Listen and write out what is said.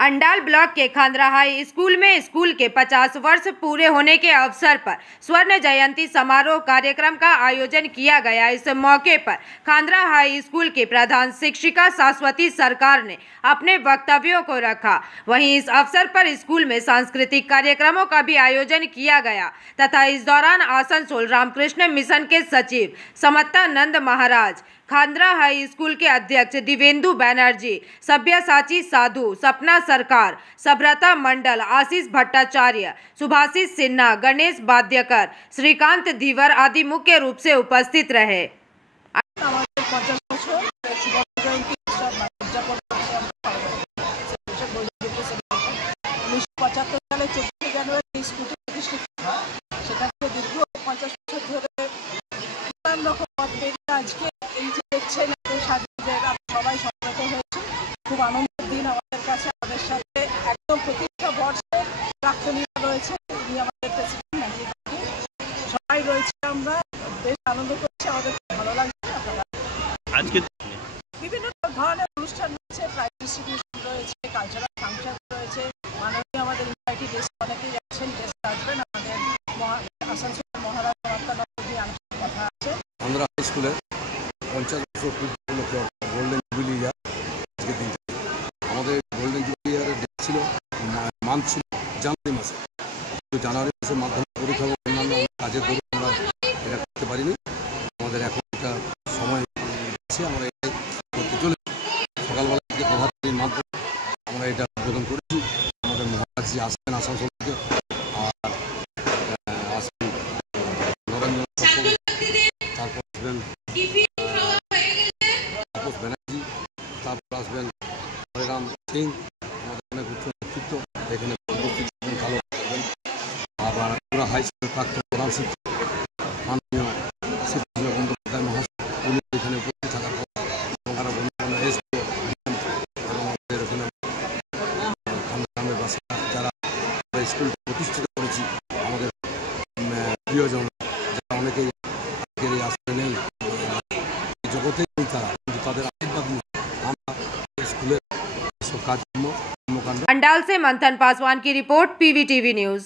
Andal block के खांद्रा high school में school के 50 वर्ष पूरे होने के अवसर पर स्वर्ण जयंती समारोह कार्यक्रम का आयोजन किया गया। इस मौके पर खांद्रा हाई स्कूल की प्रधान शिक्षिका शाश्वती सरकार ने अपने वक्तव्यों को रखा। वहीं इस अवसर पर स्कूल में सांस्कृतिक कार्यक्रमों का भी आयोजन किया गया तथा इस दौरान आसनसोल रामकृष्ण मिशन के सचिव समत्तानंद महाराज, खांद्रा हाई स्कूल के अध्यक्ष दिवेंदु बैनर्जी, सब्यसाची साधु, सपना सरकार, सभ्रता मंडल, आशीष भट्टाचार्य, सुभाषिष सिन्हा, गणेश बाद्यकर, श्रीकांत धीवर आदि मुख्य रूप से उपस्थित रहे। খুব আনন্দের দিন আমাদের কাছে। আমাদের সাথে একদম প্রতিটা বর্ষে প্রাক্তনীরা রয়েছে, উনি আমাদের প্রেসিডেন্ট, সবাই রয়েছে। আমরা বেশ আনন্দ করছি, আমাদের খুব ভালো লাগছে। আজকে বিভিন্ন ধরনের অনুষ্ঠান রয়েছে, প্রাইজ ডিস্ট্রিবিউশন রয়েছে, কালচারাল ফাংশন রয়েছে। মাননীয় আমাদের ইনভাইটেড গেস্ট অনেকেই আছেন, গেস্ট আসবেন। আমাদের আসানসোল মহারাজ মহাত্মানন্দজি আংশিক কথা আছে। খান্দ্রা হাই স্কুলের 50 বছর উপলক্ষে গোল্ডেন জুবিলি ইয়ার আজকের দিন। আমাদের গোল্ডেন জুবিলি ইয়ারের ডেট ছিল, মান্থ ছিল জানুয়ারি মাসে। কিন্তু জানুয়ারি মাসের মাধ্যমে পরীক্ষা এবং অন্যান্য কাজের দরুন আমরা এটা করতে পারিনি। আমাদের এখন একটা সময় আছে, আমরা এটাই করতে চলেছি। সকালবেলা থেকে প্রভাতের মাধ্যমে আমরা এটা উদ্বোধন করেছি। আমাদের মহারাজজি আসবেন আসানসোল থেকে, আর আসবেন নরেন্দ্র চক্রবর্তী, তারপর আসবেন তাপস ব্যানার্জি, তারপর আসবেন হরিরাম সিং, আমাদের অনেক উচ্চ নেতৃত্ব এখানে উপস্থিত ভালো থাকবেন। আবার পুরা হাই স্কুলের প্রাক্তন প্রধান শিক্ষক মাননীয় শিক্ষক বন্দ্যোপাধ্যায় মহাশয়, উনি এখানে উপস্থিত থাকার পর এবং আরও বন্ধুবান্ধব এসবে এবং আমাদের এখানে খান্দাগ্রামের বাসিন্দা যারা স্কুল প্রতিষ্ঠিত করেছি, আমাদের প্রিয়জন যারা অনেকেই আজকের এই আসলে নেই, জগতেই নেই তারা, কিন্তু তাদের আশীর্বাদ নিয়ে আমরা स्कूल अंडाल से मंथन पासवान की रिपोर्ट, PVTV न्यूज।